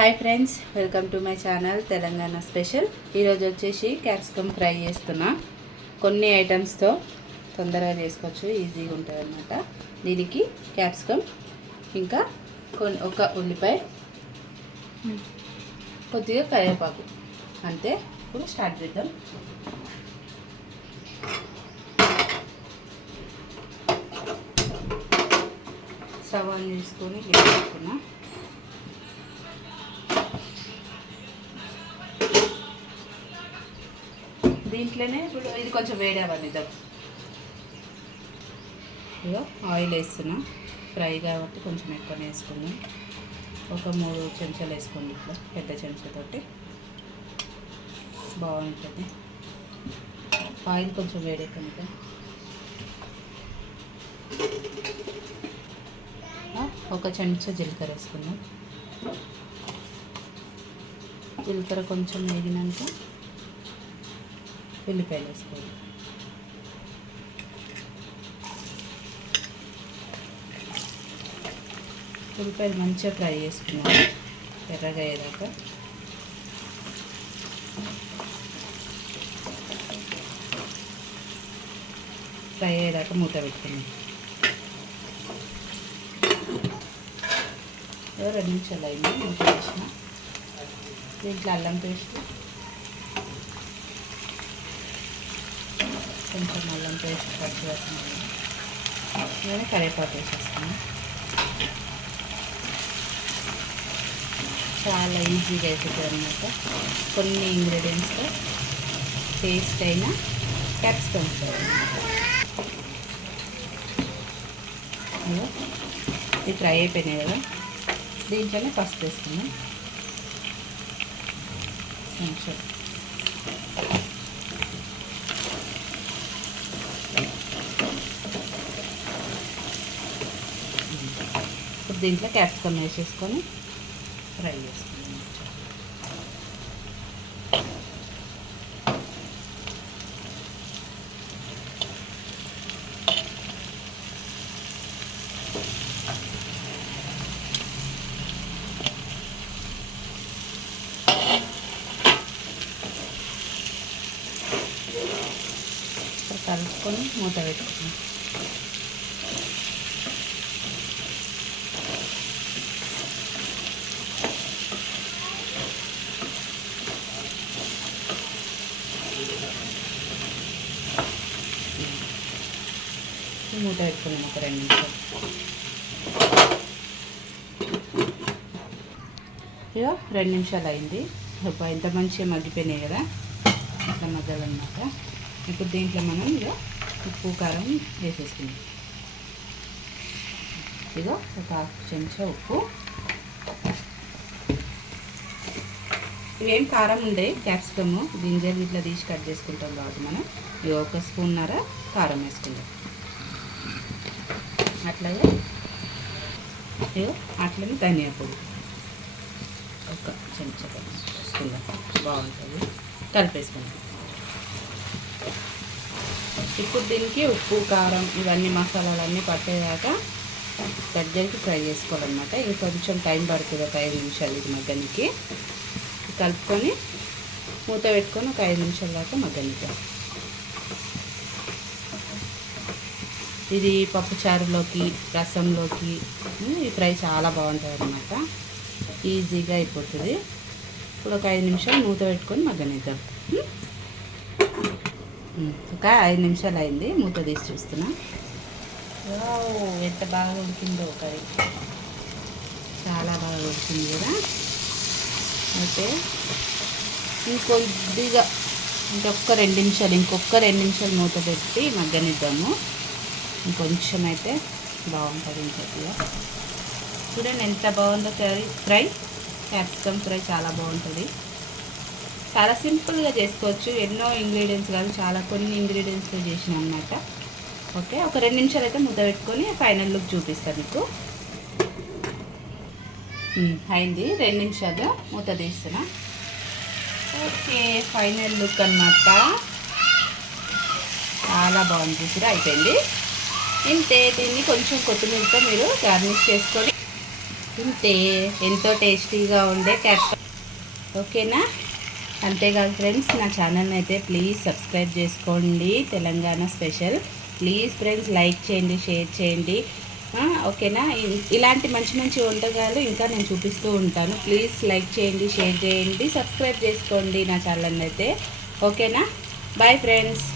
Hi friends, welcome to my channel Telangana special. ఈరోజు వచ్చేసి capsicum fry చేస్తున్నా. కొన్ని ఐటమ్స్తో తొందరగా చేసుకోవచ్చు, ఈజీగా ఉంటుంది అన్నమాట. దీనికి క్యాప్సికమ్ ఇంకా ఒక ఉల్లిపాయ, కొద్దిగా కరివేపాకు, అంతే. ఇప్పుడు స్టార్ట్ చేద్దాం. స్టవ్ ఆన్ చేసుకొని వేసుకున్నా. దీంట్లోనే ఇప్పుడు ఇది కొంచెం వేడి అవ్వనిద్దాం. ఇదో ఆయిల్ వేస్తున్నా, ఫ్రై కాబట్టి కొంచెం ఎక్కువనే వేసుకుందాం. ఒక 3 చెంచాలు వేసుకోండి, ఇట్లా పెద్ద చెంచాతోటి బాగుంటుంది. ఆయిల్ కొంచెం వేడి ఎక్కువ. ఒక చెంచా జీలకర్ర వేసుకుందాం. జీలకర్ర కొంచెం వేగినాక ఉల్లిపాయలు వేసుకోవాలి. ఉల్లిపాయలు మంచిగా ఫ్రై చేసుకున్నాం, ఎర్రగా అయ్యేదాకా. ఫ్రై అయ్యేదాకా మూత పెట్టుకున్నాం. 2 నిమిషాలు అయింది మూత వేసిన. దీంట్లో అల్లం పేస్ట్, కొంచెం అల్లం పేస్ట్ పచ్చి వేస్తున్నాను. నేను కరివేపాకు వేసేస్తాను. చాలా ఈజీగా అయిపోతుంది అన్నమాట. కొన్ని ఇంగ్రీడియంట్స్తో టేస్ట్ అయిన క్యాప్సికమ్ ఇది ఫ్రై అయిపోయినాయి కదా. దీంట్లోనే పసుపు వేసుకున్నాం కొంచెం. దీంట్లో క్యాప్సికమ్ వేసేసుకొని ఫ్రై చేసుకుందాం. కలుపుకొని మూత పెట్టుకుందాం. మూత పెట్టుకున్నాం ఒక 2 నిమిషాలు. ఇక 2 నిమిషాలు అయింది. ఇంత మంచిగా మగ్గిపోయినాయి కదా, ఇట్లా మధ్యలో అన్నమాట. ఇప్పుడు దీంట్లో మనం ఇక ఉప్పు కారం వేసేసుకుందాం. ఇక ఒక 1/2 చెంచా ఉప్పు. ఇవేం కారం ఉండే క్యాప్సికమ్ గింజలు ఇట్లా తీసి కట్ చేసుకుంటాం కాబట్టి మనం ఇక 1 స్పూన్నర కారం వేసుకుందాం. అట్లాగే అట్లనే ధనియా పొడి 1 చెంచా వేసుకుందాం, బాగుంటుంది. కలిపేసుకుందాం. ఇప్పుడు దీనికి ఉప్పు కారం ఇవన్నీ మసాలాలన్నీ పట్టేదాకా దగ్గరికి ఫ్రై చేసుకోవాలన్నమాట. ఇది కొంచెం టైం పడుతుంది, ఒక 5 నిమిషాలు ఇది మగ్గనికి. కలుపుకొని మూత పెట్టుకొని ఒక 5 నిమిషాల దాకా మగ్గనిద్దాం. ఇది పప్పుచారులోకి రసంలోకి ఈ ఫ్రై చాలా బాగుంటుంది అన్నమాట, ఈజీగా అయిపోతుంది. ఇప్పుడు ఒక 5 నిమిషాలు మూత పెట్టుకొని మగ్గనిద్దాం. ఒక 5 నిమిషాలు అయింది, మూత తీసి చూస్తున్నా. ఎంత బాగా ఉడికిందో కర్రీ, చాలా బాగా ఉడికింది కదా. అయితే ఇంకొద్దిగా ఇంకొక 2 నిమిషాలు మూత పెట్టి మగ్గనిద్దాము. ఇంకొంచెం అయితే బాగుంటుంది. ఇంకొద్దిగా చూడండి ఎంత బాగుందో కర్రీ. క్యాప్సికమ్ ఫ్రై చాలా బాగుంటుంది. చాలా సింపుల్గా చేసుకోవచ్చు, ఎన్నో ఇంగ్రీడియంట్స్ కాదు, చాలా కొన్ని ఇంగ్రీడియంట్స్తో చేసిన అన్నమాట. ఓకే, ఒక 2 నిమిషాలు అయితే ముద్ద పెట్టుకొని ఫైనల్ లుక్ చూపిస్తాను మీకు. అయింది 2 నిమిషాలు, మూత తీస్తున్నా. ఓకే, ఫైనల్ లుక్ అన్నమాట. చాలా బాగుంది, చూసిరా, అయిపోయింది. ఇంతే. దీన్ని కొంచెం కొత్తిమీరతో మీరు గార్నిష్ చేసుకొని ఇంతే, ఎంతో టేస్టీగా ఉండే ఓకేనా. అంతేకాదు ఫ్రెండ్స్, నా ఛానల్ని అయితే ప్లీజ్ సబ్స్క్రైబ్ చేసుకోండి, Telangana special. Please friends, like చేయండి, షేర్ చేయండి, ఓకేనా. ఇలాంటి మంచి మంచి వంటకాలు ఇంకా నేను చూపిస్తూ ఉంటాను. ప్లీజ్ లైక్ చేయండి, షేర్ చేయండి, సబ్స్క్రైబ్ చేసుకోండి నా ఛానల్ని అయితే, ఓకేనా. Bye friends.